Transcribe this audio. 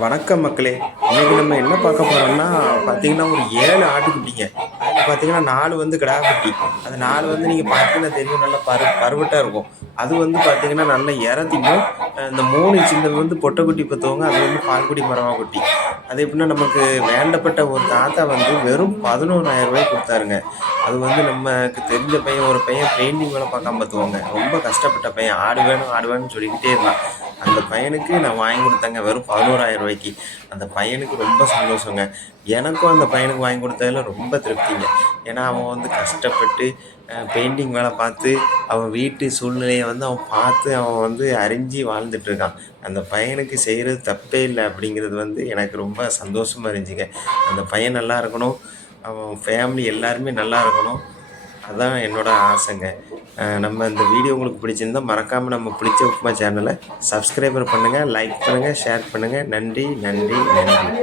வணக்கம் மக்களே. இன்றைக்கி நம்ம என்ன பார்க்க போகிறோம்னா பார்த்தீங்கன்னா ஒரு 7 ஆட்டுக்குட்டிங்க. அதில் பார்த்தீங்கன்னா 4 வந்து கிடாக்குட்டி. அது 4 வந்து நீங்கள் பார்த்தீங்கன்னா தெரியும், நல்லா பருவட்டாக இருக்கும். அது வந்து பார்த்தீங்கன்னா நல்ல தின்னும். இந்த 3 சின்னது வந்து பொட்டைக்குட்டி பெற்றவங்க, அது வந்து பால்குடி மரவா குட்டி. அது எப்படின்னா நமக்கு வேண்டப்பட்ட ஒரு தாத்தா வந்து வெறும் 11,000 கொடுத்தாருங்க. அது வந்து நமக்கு தெரிஞ்ச பையன், ஒரு பையன் பெயிண்டிங் வேலை பார்க்காம பார்த்துக்கோங்க. ரொம்ப கஷ்டப்பட்ட பையன், ஆடு வேணும் ஆடு வேணும்னு சொல்லிக்கிட்டே இருந்தான். அந்த பையனுக்கு நான் வாங்கி கொடுத்தேங்க வெறும் 11,000 அந்த பையனுக்கு ரொம்ப சந்தோஷங்க. எனக்கும் அந்த பையனுக்கு வாங்கி கொடுத்ததில் ரொம்ப திருப்திங்க. ஏன்னா அவன் வந்து கஷ்டப்பட்டு பெயிண்டிங் வேலை பார்த்து அவன் வீட்டு சூழ்நிலையை வந்து அவன் பார்த்து அவன் வந்து அறிஞ்சு வாழ்ந்துட்டுருக்கான். அந்த பையனுக்கு செய்கிறது தப்பே இல்லை அப்படிங்கிறது வந்து எனக்கு ரொம்ப சந்தோஷமாக இருந்துச்சுங்க. அந்த பையன் நல்லா இருக்கணும், அவன் ஃபேமிலி எல்லாருமே நல்லா இருக்கணும். அதான் என்னோடய ஆசைங்க. நம்ம இந்த வீடியோ உங்களுக்கு பிடிச்சிருந்தால் மறக்காமல் நம்ம பிடிச்ச உப்புமா சேனலை சப்ஸ்கிரைபர் பண்ணுங்கள், லைக் பண்ணுங்கள், ஷேர் பண்ணுங்கள். நன்றி, நன்றி, நன்றி.